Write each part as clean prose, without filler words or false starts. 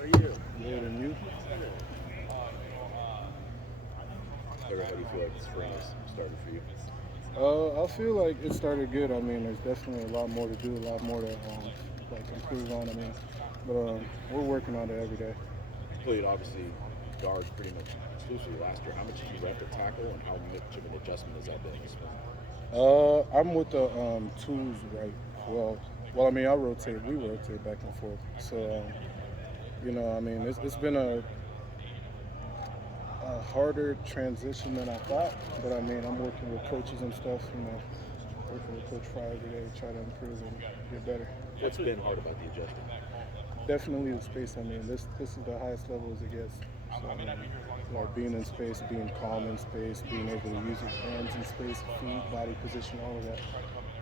How are you? Good, and you? How do you feel like spring is starting for you? I feel like it started good. I mean, there's definitely a lot more to do, a lot more to like improve on. I mean, but we're working on it every day. You played obviously guard pretty much exclusively last year. How much did you rep at tackle, and how much of an adjustment has that been this spring? I'm with the twos, right? Well, I mean, we rotate back and forth. So, I mean, it's been a harder transition than I thought. But I mean, I'm working with coaches and stuff. Working with Coach Fry every day to try to improve and get better. What's been hard about the adjustment? Definitely the space. I mean, this is the highest level as it gets. So, like being in space, being calm in space, being able to use your hands in space, feet, body position, all of that.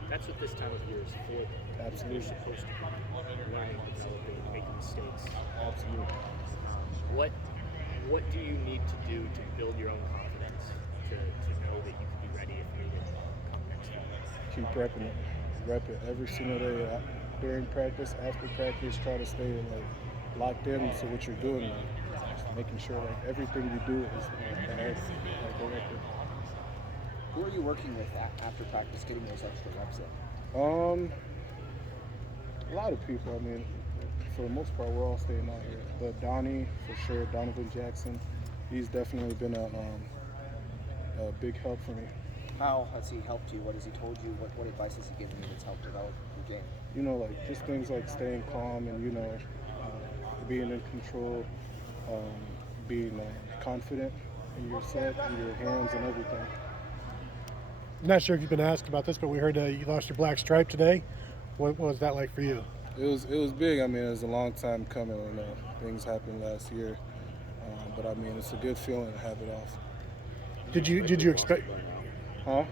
That's what this time of year is for. Absolutely. You're supposed to be learning, developing, making mistakes. Absolutely. What do you need to do to build your own confidence to know that you can be ready if needed come next week? Keep repping it. Rep it every single day. During practice, after practice, try to stay locked in to what you're doing. Just making sure like everything you do is directed. Who are you working with after practice, getting those extra reps in? A lot of people. I mean, for the most part, we're all staying out here. But Donnie, for sure, Donovan Jackson, he's definitely been a big help for me. How has he helped you? What has he told you? What advice has he given you that's helped develop your game? Like just things like staying calm and being in control, being confident in your set, in your hands, and everything. I'm not sure if you've been asked about this, but we heard you lost your black stripe today. What was that like for you? It was big. I mean, it was a long time coming. Things happened last year, but I mean, it's a good feeling to have it off. Did you expect? Huh?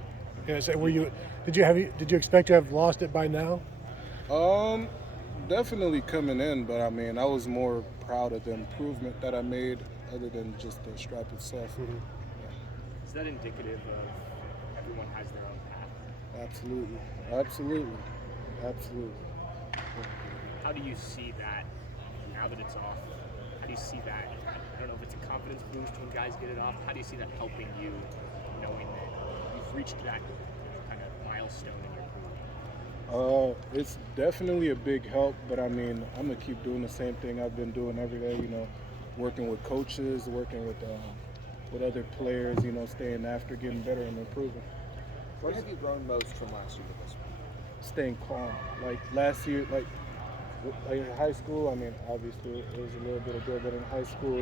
Yeah. So did you expect to have lost it by now? Definitely coming in, but I mean, I was more proud of the improvement that I made, other than just the stripe itself. Mm-hmm. Is that indicative of everyone has their own path? Absolutely. How do you see that now that it's off? How do you see that? I don't know if it's a confidence boost when guys get it off. How do you see that helping you, knowing that you've reached that kind of milestone in your career? It's definitely a big help, but I mean, I'm gonna keep doing the same thing I've been doing every day. Working with coaches, working with other players. Staying after, getting better and improving. What have you grown most from last year to this one? Staying calm. Like last year, like in high school, I mean, obviously it was a little bit of good, but in high school,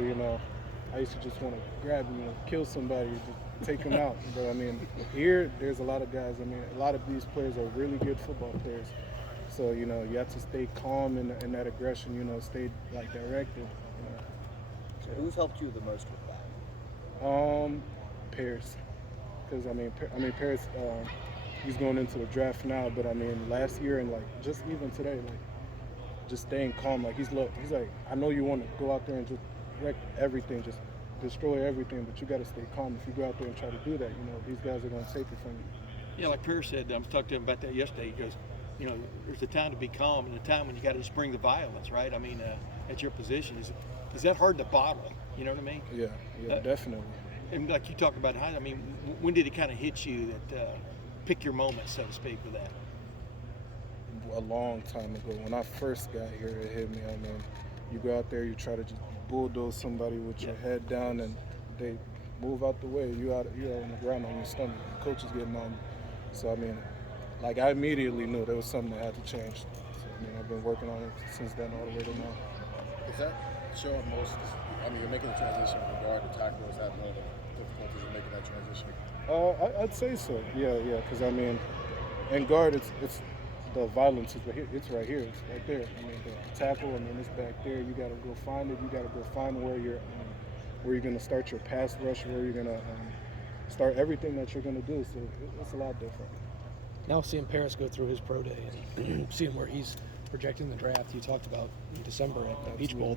I used to just want to grab him, kill somebody, just take him out. But I mean, here, there's a lot of guys. I mean, a lot of these players are really good football players. So, you have to stay calm in that aggression, stay like directed. So who's helped you the most with that? Paris. Because, I mean, Paris, he's going into the draft now, but I mean, last year and just even today, just staying calm. He's like, I know you want to go out there and just wreck everything, just destroy everything, but you got to stay calm. If you go out there and try to do that, these guys are going to take it from you. Yeah, like Pierce said, I was talking to him about that yesterday. He goes, there's a time to be calm and a time when you got to just bring the violence, right? I mean, at your position, is that hard to bottle? You know what I mean? Yeah, definitely. And like you talk about, I mean, when did it kind of hit you that pick your moment, so to speak, with that? A long time ago, when I first got here, it hit me. I mean, you go out there, you try to just bulldoze somebody with your head down, and they move out the way. You're out on the ground on your stomach. The coach is getting on you. So I mean, I immediately knew there was something that had to change. So I mean, I've been working on it since then all the way to now. Is that showing most? I mean, you're making the transition from guard to tackle. Is that one of the difficulties in making that transition? I'd say so. Yeah. Because I mean, in guard, it's the violence is right here. It's right here. It's right there. I mean, the tackle. I mean, it's back there. You got to go find it. You got to go find where you're going to start your pass rush, where you're going to start everything that you're going to do. So it's a lot different. Now seeing Paris go through his pro day and seeing where he's projecting the draft, you talked about in December at the Peach Bowl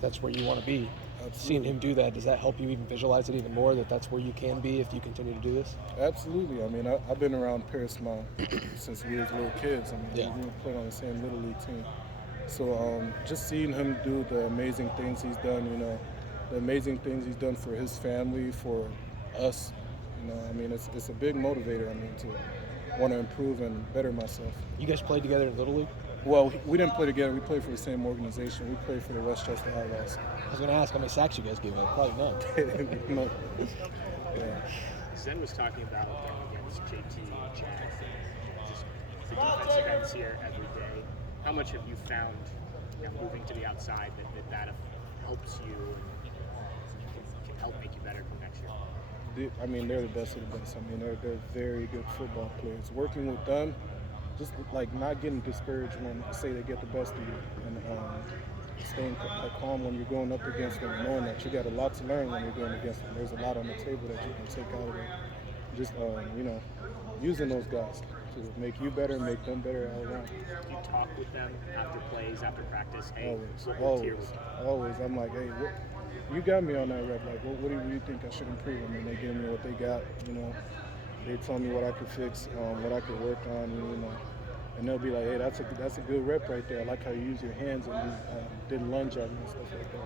that's where you want to be. Absolutely. Seeing him do that, does that help you even visualize it even more, that's where you can be if you continue to do this? Absolutely. I mean, I've been around Paris since we was little kids. I mean, we played on the same Little League team. So just seeing him do the amazing things he's done, the amazing things he's done for his family, for us, I mean, it's a big motivator. I mean, to want to improve and better myself. You guys played together in Little League? Well, we didn't play together. We played for the same organization. We played for the Westchester Outlaws. I was going to ask how many sacks you guys gave up. Probably none. No. Yeah. Zen was talking about against JT and Chad, just the defensive ends here every day. How much have you found moving to the outside that helps you and can help make you better for next year? I mean, they're the best of the best. I mean, they're very good football players. Working with them, just like not getting discouraged when say they get the best of you, and staying calm when you're going up against them, knowing that you got a lot to learn when you're going against them. There's a lot on the table that you can take out of it. Just using those guys to make you better, make them better all around. Do you talk with them after plays, after practice? Hey, always. I'm like, hey, you got me on that rep. Like, what do you think I should improve? I mean, they give me what they got. They tell me what I could fix, what I could work on. And they'll be like, hey, that's a good rep right there. I like how you use your hands and you didn't lunge at me and stuff like that.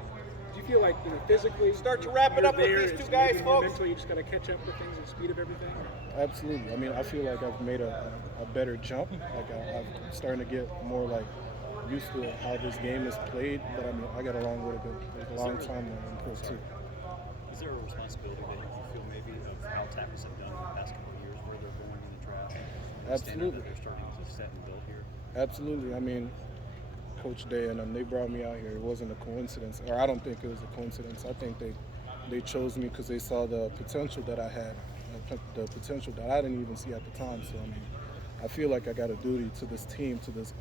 Do you feel like physically Start to wrap it up with these two guys, folks. Mentally, you just got to catch up with things and speed of everything? Absolutely. I mean, I feel like I've made a better jump. Like I'm starting to get more like used to how this game is played. But I mean, I got a long way to go. There's a long time in pro too. Is there a responsibility that you feel maybe of how Tackers have done in the past couple of years, where they're going in the draft? Absolutely. That they're starting to set and build here. Absolutely. I mean, Coach Day and them, they brought me out here. It wasn't a coincidence, or I don't think it was a coincidence. I think they chose me because they saw the potential that I had, the potential that I didn't even see at the time. So I mean, I feel like I got a duty to this team, to this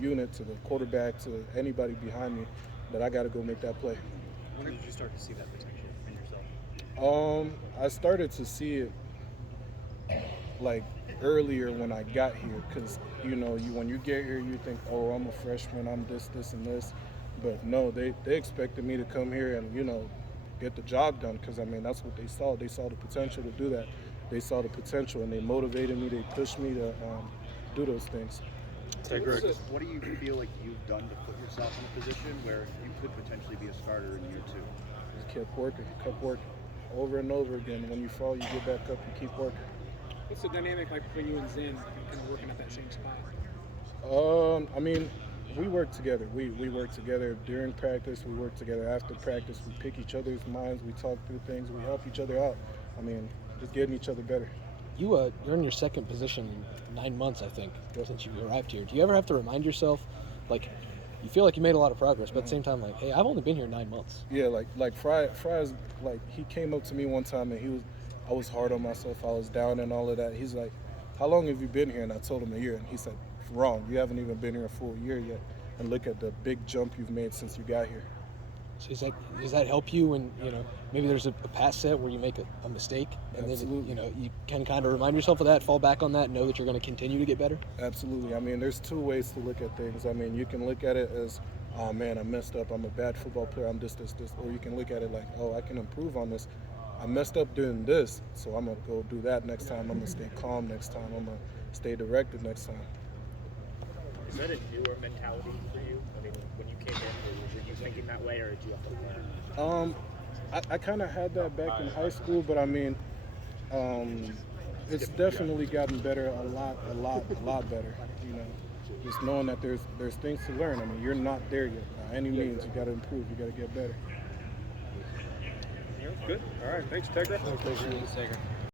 unit, to the quarterback, to anybody behind me, that I got to go make that play. When did you start to see that potential in yourself? I started to see it like earlier when I got here, because when you get here, you think, oh, I'm a freshman, I'm this, and this, but no, they expected me to come here and get the job done, because I mean that's what they saw. They saw the potential to do that. They saw the potential and they motivated me. They pushed me to do those things. What do you feel like you've done to put yourself in a position where you could potentially be a starter in year 2? Just kept working over and over again. When you fall, you get back up and keep working. What's the dynamic like between you and Zen, kind of working at that same spot? I mean, we work together. We work together during practice. We work together after practice. We pick each other's minds. We talk through things. We help each other out. I mean, just getting each other better. You're in your second position in 9 months, I think, since you arrived here. Do you ever have to remind yourself, like, you feel like you made a lot of progress, but at the same time, like, hey, I've only been here 9 months. Yeah, like Fry's, like, he came up to me one time and I was hard on myself. I was down and all of that. He's like, how long have you been here? And I told him a year. And he said, wrong. You haven't even been here a full year yet. And look at the big jump you've made since you got here. So does that help you when, maybe there's a pass set where you make a mistake, and Absolutely. then, you can kind of remind yourself of that, fall back on that, and know that you're going to continue to get better? Absolutely. I mean, there's two ways to look at things. I mean, you can look at it as, oh man, I messed up. I'm a bad football player. I'm this. Or you can look at it like, oh, I can improve on this. I messed up doing this, so I'm going to go do that next time. I'm going to stay calm next time. I'm going to stay directed next time. Is that a newer mentality for you? I mean, when you came in, were you thinking that way, or did you have to learn? I kind of had that back in high school, but I mean, it's definitely gotten better, a lot better. Just knowing that there's things to learn. I mean, you're not there yet. By any means, you got to improve. You got to get better. Good. All right. Thanks, Tegra. Thanks, Tegra.